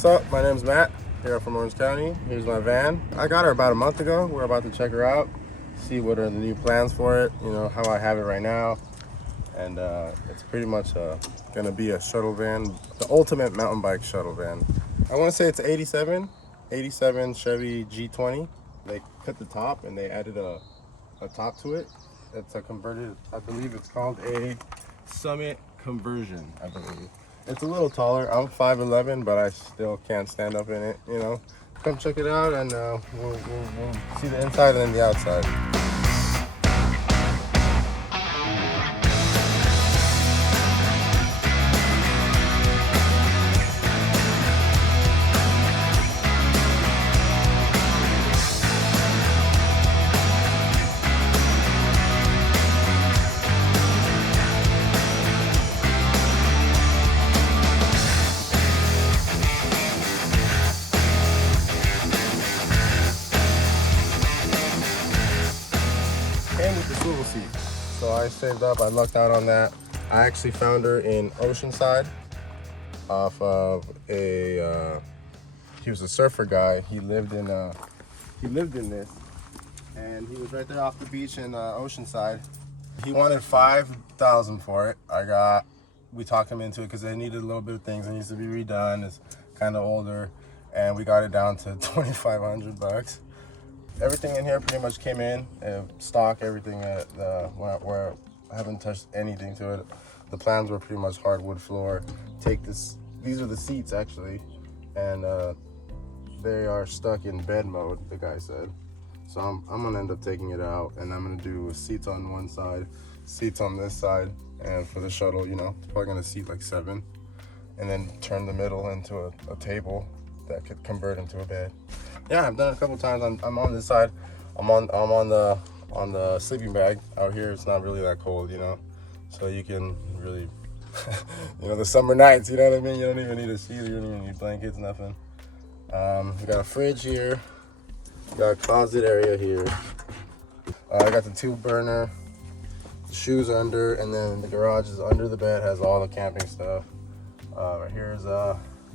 What's up? My name's Matt, here from Orange County. Here's my van. I got her about a month ago. We're about to check her out, see what are the new plans for it, how I have it right now. And it's pretty much gonna be a shuttle van, the ultimate mountain bike shuttle van. I wanna say it's 87 Chevy G20. They cut the top and they added a top to it. It's a converted, I believe it's called a Summit conversion, I believe. It's a little taller. I'm 5'11", but I still can't stand up in it, Come check it out and we'll see the inside and then the outside. Came with the swivel seat, so I saved up. I lucked out on that. I actually found her in Oceanside off of he was a surfer guy. He lived in this, and he was right there off the beach in Oceanside. He wanted $5,000 for it. We talked him into it because they needed a little bit of things. It needs to be redone. It's kind of older, and we got it down to $2,500. Everything in here pretty much came in stock. Everything where I haven't touched anything to it. The plans were pretty much hardwood floor. These are the seats actually, and they are stuck in bed mode, the guy said. So I'm gonna end up taking it out, and I'm gonna do seats on one side, seats on this side, and for the shuttle, it's probably gonna seat like 7, and then turn the middle into a table that could convert into a bed. Yeah, I've done it a couple times. I'm on this side. I'm on the sleeping bag. Out here, it's not really that cold, So you can really, the summer nights, you know what I mean? You don't even need a sheet. You don't even need blankets, nothing. We got a fridge here. We got a closet area here. I got the 2-burner. The shoes under, and then the garage is under the bed. Has all the camping stuff. Right here's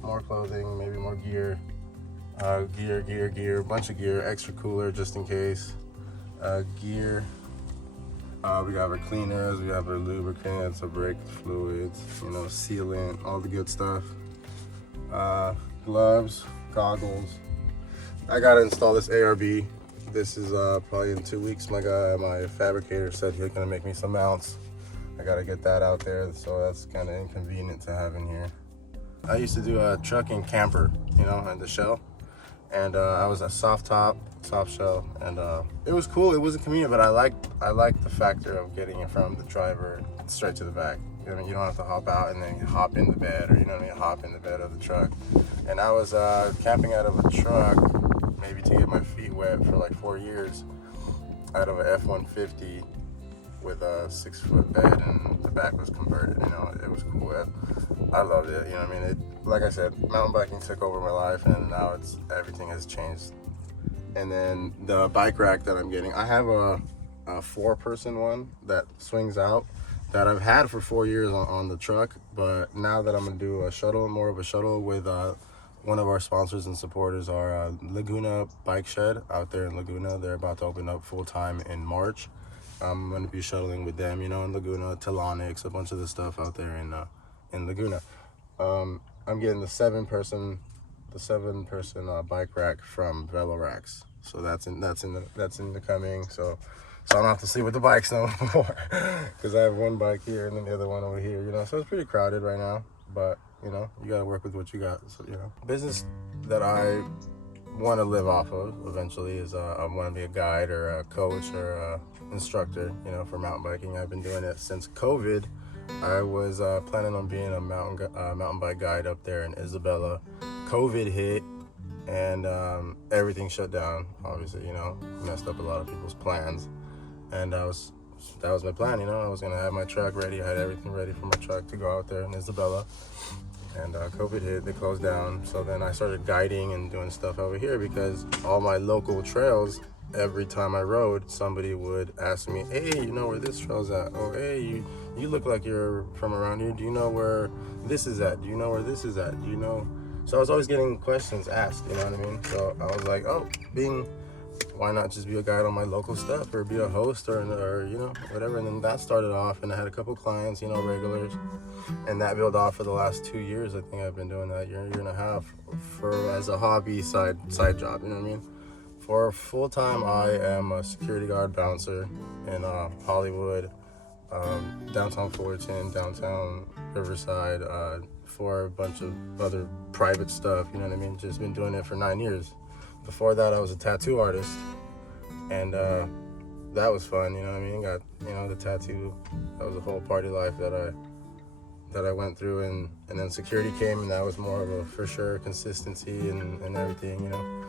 more clothing, maybe more gear. Gear, bunch of gear, extra cooler just in case. Gear. We got our cleaners, we have our lubricants, our brake fluids, sealant, all the good stuff. Gloves, goggles. I gotta install this ARB. This is probably in 2 weeks. My fabricator said he's gonna make me some mounts. I gotta get that out there, so that's kind of inconvenient to have in here. I used to do a truck and camper, and the shell. And I was a soft shell, and it was cool. It wasn't convenient, but I liked the factor of getting it from the driver straight to the back. You don't have to hop out and then hop in the bed, or hop in the bed of the truck. And I was camping out of a truck, maybe to get my feet wet for like 4 years, out of an F-150 with a 6-foot bed, and the back was converted. It was cool. I loved it. Like I said, mountain biking took over my life, and now everything has changed. And then the bike rack that I'm getting, I have a 4-person one that swings out that I've had for 4 years on the truck. But now that I'm gonna do more of a shuttle with one of our sponsors and supporters, are Laguna Bike Shed out there in Laguna. They're about to open up full time in March. I'm gonna be shuttling with them, in Laguna, Telonics, a bunch of the stuff out there in Laguna. I'm getting the 7-person bike rack from Veloracks. So that's in the coming. So I don't have to sleep with the bikes no more, because I have one bike here and then the other one over here. So it's pretty crowded right now, but you gotta work with what you got. So business that I want to live off of eventually is I want to be a guide or a coach or a instructor, for mountain biking. I've been doing it since COVID. I was planning on being a mountain bike guide up there in Isabella. COVID hit, and everything shut down. Obviously, messed up a lot of people's plans. And that was my plan. I was gonna have my truck ready. I had everything ready for my truck to go out there in Isabella. And COVID hit. They closed down. So then I started guiding and doing stuff over here, because all my local trails, every time I rode, somebody would ask me, "Hey, you know where this trail's at? Oh, hey, you look like you're from around here. Do you know where this is at? Do you know where this is at? Do you know So I was always getting questions asked, you know what I mean? So I was like, oh, why not just be a guide on my local stuff, or be a host, or you know, whatever. And then that started off, and I had a couple clients, you know, regulars, and that built off for the last 2 years. I think I've been doing that year and a half as a hobby side job, you know what I mean? For full time, I am a security guard bouncer in Hollywood, downtown Fullerton, downtown Riverside, for a bunch of other private stuff, you know what I mean? Just been doing it for 9 years. Before that, I was a tattoo artist, and that was fun, you know what I mean? Got, you know, the tattoo, that was a whole party life that I went through, and then security came, and that was more of a for sure consistency and everything, you know.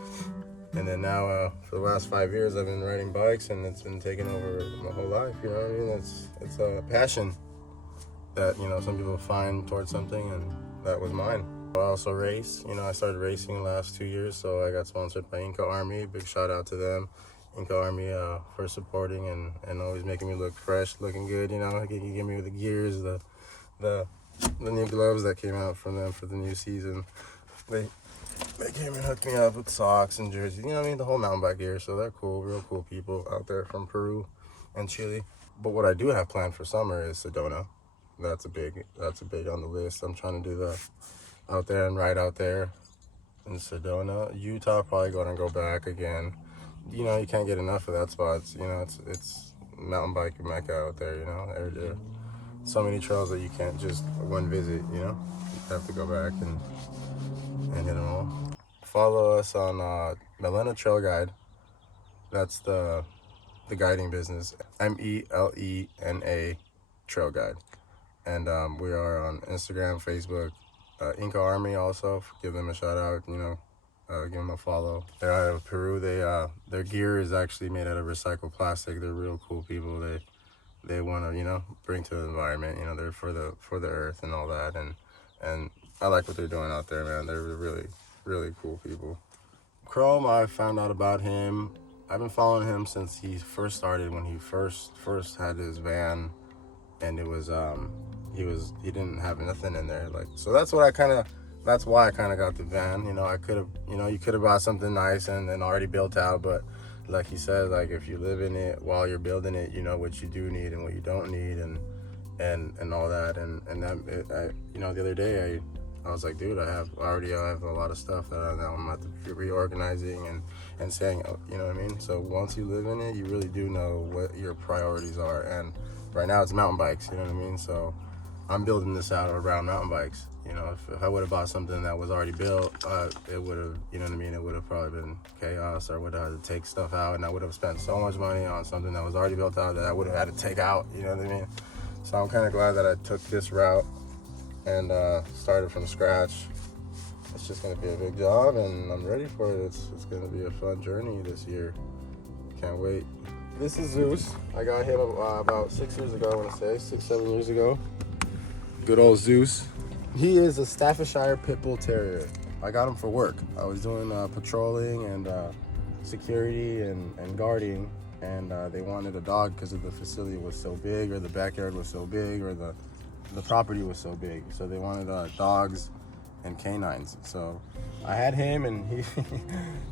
And then now, for the last 5 years, I've been riding bikes, and it's been taking over my whole life, you know what I mean? It's a passion that, you know, some people find towards something, and that was mine. I also race, you know, I started racing the last 2 years, so I got sponsored by Inca Army. Big shout out to them, Inca Army, for supporting and always making me look fresh, looking good, you know. You give me the gears, the new gloves that came out from them for the new season. They came and hooked me up with socks and jerseys, you know what I mean, the whole mountain bike gear. So they're cool, real cool people out there from Peru and Chile. But what I do have planned for summer is Sedona. That's a big on the list. I'm trying to do that out there and ride out there in Sedona. Utah, probably going to go back again. You know, you can't get enough of that spot. You know, it's mountain bike mecca out there, you know. There are so many trails that you can't just one visit, you know. You have to go back and hit them all. Follow us on Melena Trail Guide. That's the guiding business. MELENA Trail Guide. And we are on Instagram, Facebook, Inca Army also. Give them a shout out, you know, give them a follow. They're out of Peru. Their gear is actually made out of recycled plastic. They're real cool people. They want to, you know, bring to the environment. You know, they're for the earth and all that. And I like what they're doing out there, man. They're really, really cool people. Chrome, I found out about him. I've been following him since he first started, when he first had his van, and it was he didn't have nothing in there, like, so that's why I kind of got the van. You know, you could have bought something nice and already built out, but like he said, like, if you live in it while you're building it, you know what you do need and what you don't need, and all that, and that, you know, the other day I was like, dude, I already have a lot of stuff that I'm at the reorganizing and saying, you know what I mean? So once you live in it, you really do know what your priorities are. And right now it's mountain bikes, you know what I mean? So I'm building this out around mountain bikes. You know, if I would have bought something that was already built, it would have, you know what I mean? It would have probably been chaos, or would have had to take stuff out, and I would have spent so much money on something that was already built out that I would have had to take out, you know what I mean? So I'm kind of glad that I took this route and started from scratch. It's just gonna be a big job, and I'm ready for it. It's gonna be a fun journey this year. Can't wait. This is Zeus. I got him about 6 years ago, I wanna say, 6-7 years ago. Good old Zeus. He is a Staffordshire Pit Bull Terrier. I got him for work. I was doing patrolling and security and guarding, and they wanted a dog because the facility was so big, or the backyard was so big, or the property was so big. So they wanted dogs and canines. So I had him, and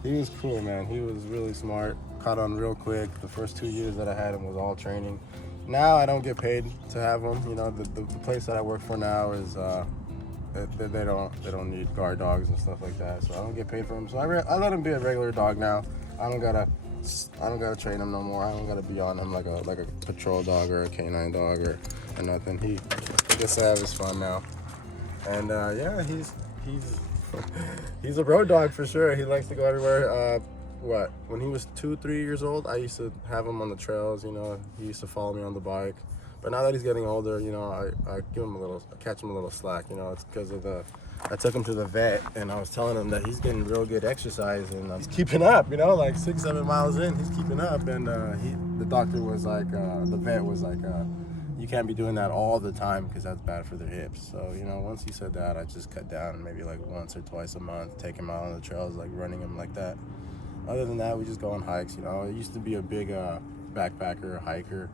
he was cool, man. He was really smart. Caught on real quick. The first 2 years that I had him was all training. Now I don't get paid to have him. You know, the place that I work for now is they don't need guard dogs and stuff like that. So I don't get paid for him. So I let him be a regular dog now. I don't gotta train him no more. I don't gotta be on him like a patrol dog or a canine dog or nothing. He gets to have his fun now. And yeah, he's he's a road dog for sure. He likes to go everywhere. When he was 2-3 years old, I used to have him on the trails. You know, he used to follow me on the bike. But now that he's getting older, you know, I catch him a little slack. You know, it's because of I took him to the vet, and I was telling him that he's getting real good exercise, and he's keeping up, you know, like 6-7 miles in, he's keeping up. And the doctor was like, the vet was like, you can't be doing that all the time because that's bad for their hips. So, you know, once he said that, I just cut down, maybe like once or twice a month, take him out on the trails, like running him like that. Other than that, we just go on hikes. You know, I used to be a big backpacker, hiker,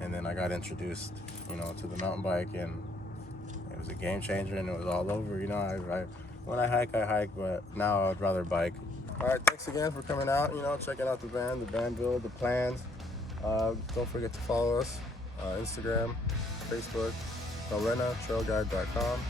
and then I got introduced, you know, to the mountain bike, and it was a game changer, and it was all over. You know, When I hike, but now I'd rather bike. All right, thanks again for coming out, checking out the van build, the plans. Don't forget to follow us, Instagram, Facebook, TrailGuide.com.